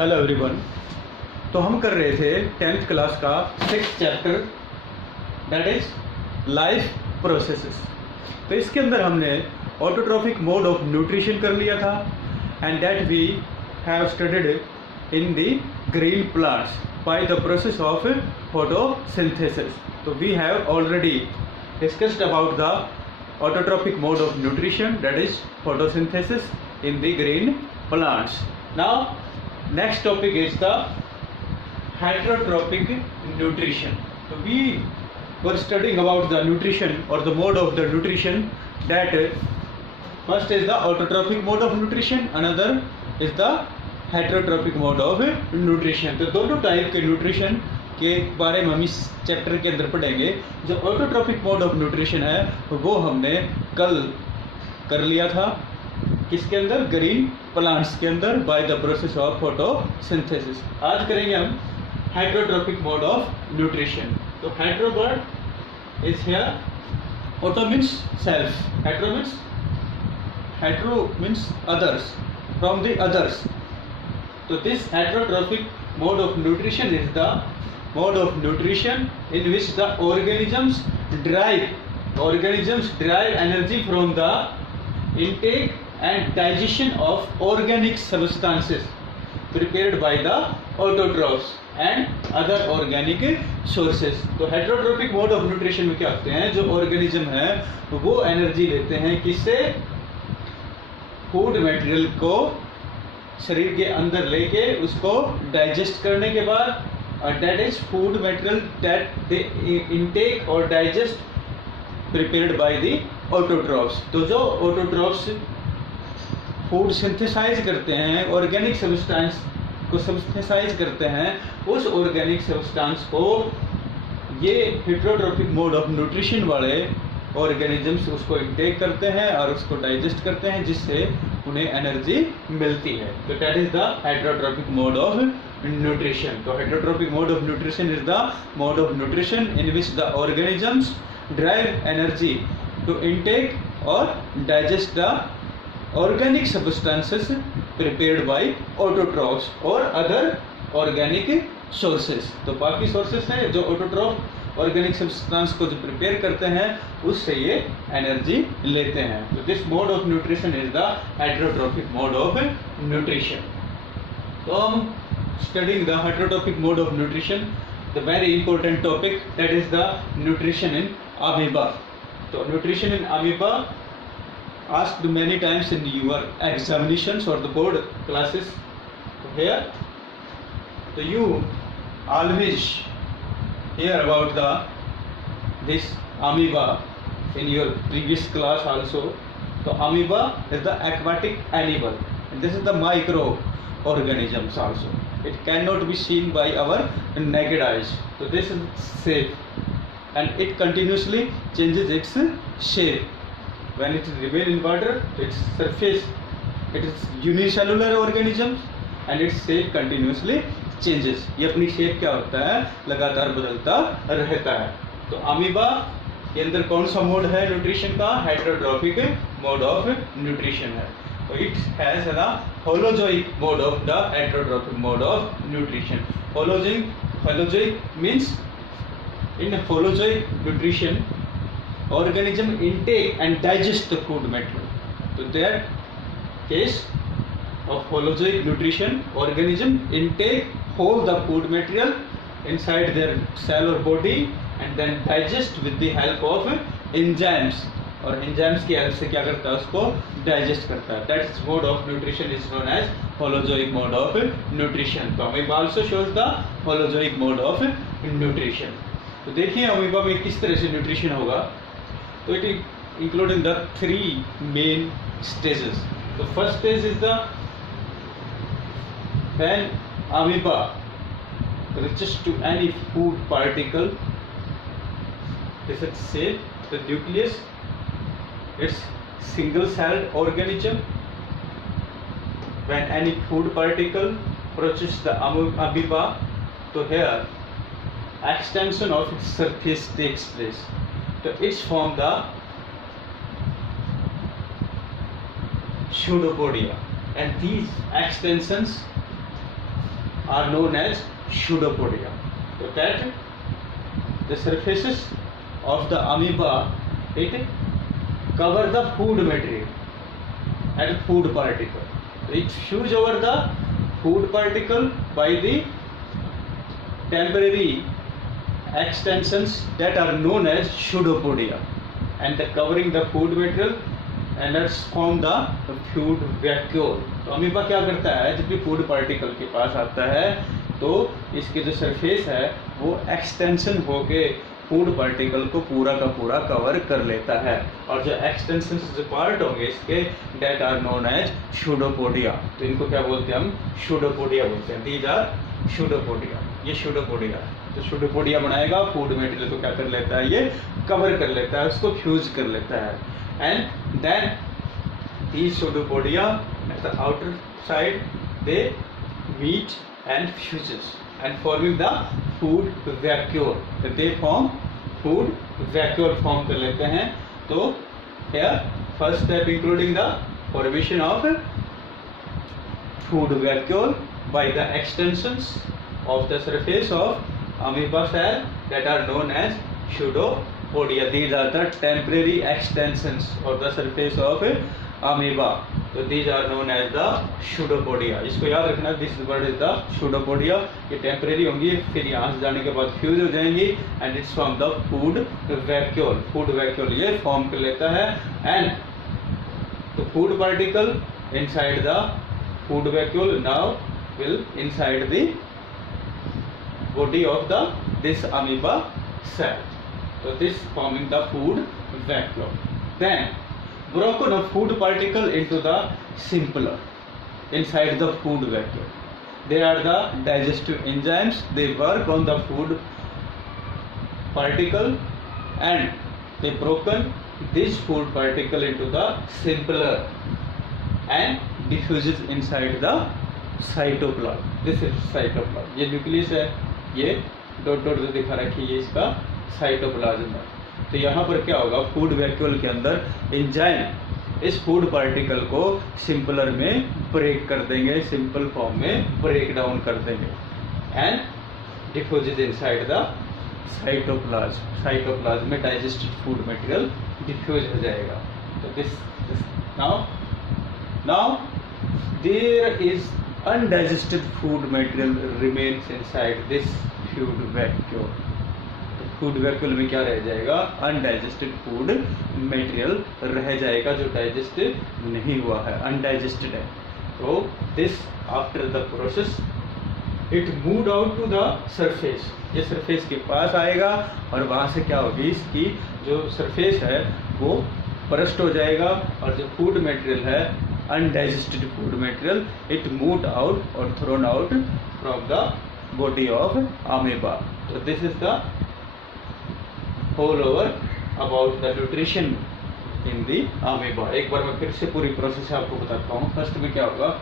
Hello everyone. तो हम कर रहे थे 10th क्लास का 6th chapter, that is life processes. तो इसके अंदर हमने ऑटोट्रॉफिक मोड ऑफ न्यूट्रिशन कर लिया था and that we have studied in the green plants by the process of photosynthesis. तो we have already discussed about the autotrophic mode of nutrition, that is photosynthesis in the green plants. Now next topic is the heterotrophic nutrition. So we were studying about the nutrition or the mode of the nutrition, that first is the autotrophic mode of nutrition, another is the heterotrophic mode of nutrition. तो दोनों type के nutrition के बारे में हम इस chapter के अंदर पढ़ेंगे। जो ऑटोट्रॉफिक मोड ऑफ न्यूट्रिशन है वो हमने कल कर लिया था, किसके अंदर? ग्रीन प्लांट्स के अंदर, by the process of photosynthesis. आज करेंगे हम हेटेरोट्रॉफिक मोड ऑफ न्यूट्रिशन। तो hetero word is here, auto means self, hetero means others, from the others. तो this heterotrophic mode of nutrition is the mode of nutrition in which the organisms derive energy from the intake and digestion of organic substances prepared by the autotrophs and other organic sources। तो heterotrophic mode of nutrition में क्या होते हैं? जो organism है वो energy लेते हैं किससे? फूड मटेरियल को शरीर के अंदर लेके उसको डाइजेस्ट करने के बाद, that is food material that they intake और digest prepared by the autotrophs. तो जो ऑटोट्रॉफ्स फूड सिंथेसाइज करते हैं, ऑर्गेनिक सब्सटेंस को सिंथेसाइज करते हैं, उस ऑर्गेनिक सब्सटेंस को ये हेटेरोट्रॉफिक मोड ऑफ न्यूट्रिशन वाले ऑर्गेनिजम्स उसको इनटेक करते हैं और उसको डाइजेस्ट करते हैं, जिससे उन्हें एनर्जी मिलती है। तो that is the heterotrophic mode of nutrition. तो heterotrophic mode of nutrition is the mode of nutrition in which the organisms drive energy to intake और digest the organic substances prepared by autotrophs और other organic sources. तो बाकी sources हैं जो autotroph organic substance को जो prepare करते हैं उससे ये एनर्जी लेते हैं। तो this mode of nutrition is the heterotrophic mode of nutrition. तो हम studying the heterotrophic mode of nutrition, the very important topic, that is the nutrition in amoeba. तो nutrition in amoeba asked many times in your examinations or the board classes. So here, so you always hear about this amoeba in your previous class also. So amoeba is the aquatic animal and this is the microorganisms also. It cannot be seen by our naked eyes. So this is safe and it continuously changes its shape. When it remain in water, its surface, it is unicellular organism and its shape continuously changes. ये अपनी shape क्या होता है? लगातार बदलता रहता है। तो अमीबा के अंदर कौन सा मोड है न्यूट्रिशन का? हेटेरोट्रॉफिक मोड ऑफ न्यूट्रिशन है। तो it has the holozoic mode of the heterotrophic mode of nutrition. Holozoic means in holozoic nutrition organism intake and digest the food material. So that case of holozoic nutrition, organism intake whole the food material inside their cell or body and then digest with the help of enzymes, और enzymes की help से क्या करता है? उसको digest करता है। That mode of nutrition is known as holozoic mode of nutrition. तो amoeba also shows the holozoic mode of nutrition. तो देखिए अमीबा में किस तरह से न्यूट्रिशन होगा। तो it including the three main stages. The first stage is the when amoeba reaches to any food particle, is it safe? The nucleus, it's single-celled organism. When any food particle approaches the amoeba, so here extension of its surface takes place. So it's from the pseudopodia and these extensions are known as pseudopodia. So that the surfaces of the amoeba, it cover the food material and food particle. It fuse over the food particle by the temporary extensions that are known as pseudopodia, and the covering the food material and let's form the food vacuole. तो amoeba क्या करता है, जब भी food particle के पास आता है तो इसके जो सरफेस है वो एक्सटेंशन होके फूड पार्टिकल को पूरा का पूरा कवर कर लेता है, और जो एक्सटेंशन जो पार्ट होंगे इसके that are known as pseudopodia. तो इनको क्या बोलते हैं हम, pseudopodia बोलते हैं. These are pseudopodia. ये pseudopodia है. तो pseudopodia बनाएगा, फूड मटेरियल को क्या कर लेता है, ये कवर कर लेता है, उसको फ्यूज कर लेता है. And then these pseudopodia at the outer side they meet and fuses and forming the food vacuole. तो they form food vacuole form कर लेते हैं. तो here first step including the formation of food vacuole by the extensions of the surface of amoeba cell that are known as pseudopodia. These are the temporary extensions of the surface of amoeba. So these are known as the pseudopodia. इसको याद रखना, this word is the pseudopodia. ये temporary होंगी, फिर यहाँ से जाने के बाद फ्यूज हो जाएंगी and it's from the food vacuole. Food vacuole ये फॉर्म कर लेता है and the food particle inside the food vacuole now will inside the body of the this amoeba cell. So this forming the food vacuole. Then broken of food particle into the simpler inside the food vacuole. They are the digestive enzymes. They work on the food particle and they broken this food particle into the simpler and diffuses inside the cytoplasm. This is cytoplasm. ये nucleus है, ये dot dot जो दिखा रखी है इसका cytoplasm है. तो यहाँ पर क्या होगा, फूड वैक्यूल के अंदर एंजाइम इस फूड पार्टिकल को सिंपलर में ब्रेक कर देंगे, सिंपल फॉर्म में ब्रेक डाउन कर देंगे and diffuses inside the cytoplasm. Cytoplasm में डाइजेस्टेड फूड मटेरियल डिफ्यूज हो जाएगा. तो this now there is undigested food material remains inside this food vacuole. Food vacuole में क्या रह जाएगा, अनडाइजेस्टेड फूड मटेरियल रह जाएगा जो डाइजेस्ट नहीं हुआ है, अनडाइजेस्टेड है. तो this after the process it move out to the surface. ये सरफेस के पास आएगा और वहाँ से क्या होगी, इसकी जो सरफेस है वो बर्स्ट हो जाएगा और जो फूड मटेरियल है undigested food material it move out और thrown out from the body of amoeba. तो this is the whole over about the nutrition in the amoeba. एक बार मैं फिर से पूरी प्रोसेस आपको बताता हूँ. फर्स्ट में क्या होगा,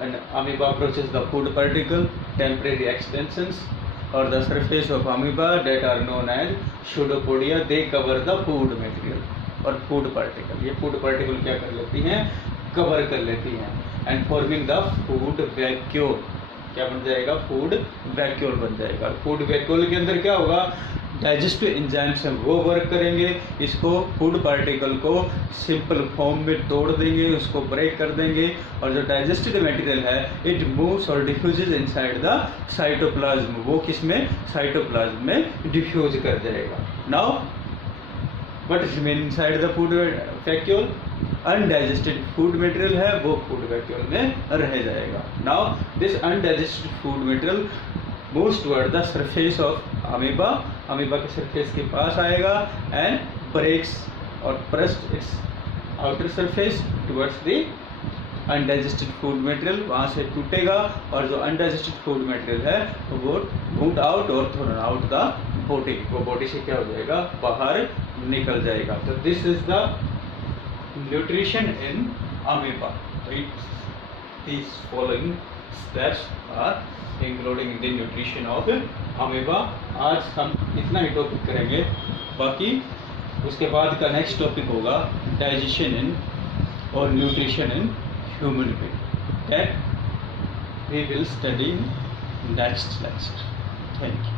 and amoeba approaches the food particle, temporary extensions or the surface of amoeba that are known as pseudopodia. They cover the food material और food particle. ये food particle क्या कर लेती हैं, कवर कर लेती हैं and forming the food vacuole. क्या बन जाएगा, फूड वैक्यूल बन जाएगा. फूड वैक्यूल के अंदर क्या होगा, डाइजेस्टिव एंजाइम्स हैं वो वर्क करेंगे, इसको फूड पार्टिकल को सिंपल फॉर्म में तोड़ देंगे, उसको ब्रेक कर देंगे और जो डाइजेस्टेड मटेरियल है इट मूव्स और डिफ्यूजेज इनसाइड द साइटोप्लाज्म. वो किसमें, साइटोप्लाज्म में डिफ्यूज कर जाएगा. Now what remain inside the food vacuole, undigested food material है वो फूड वैक्यूल में रह जाएगा. Now this undigested food material moves toward the surface of amoeba. Amoeba के सरफेस के पास आएगा एंड ब्रेक्स और pressed it's outer surface towards the undigested food material. वहाँ से टूटेगा और जो अनडाइजेस्टेड फूड मटेरियल है वो मूव आउट और थ्रोन आउट द बॉडी. वो बॉडी से क्या हो जाएगा, बाहर निकल जाएगा. तो this is the nutrition in amoeba. These following steps are including the nutrition of amoeba. आज हम इतना ही टॉपिक करेंगे, बाकी उसके बाद का नेक्स्ट टॉपिक होगा डाइजेशन इन और nutrition in human being. we will study in next lecture. Thank you.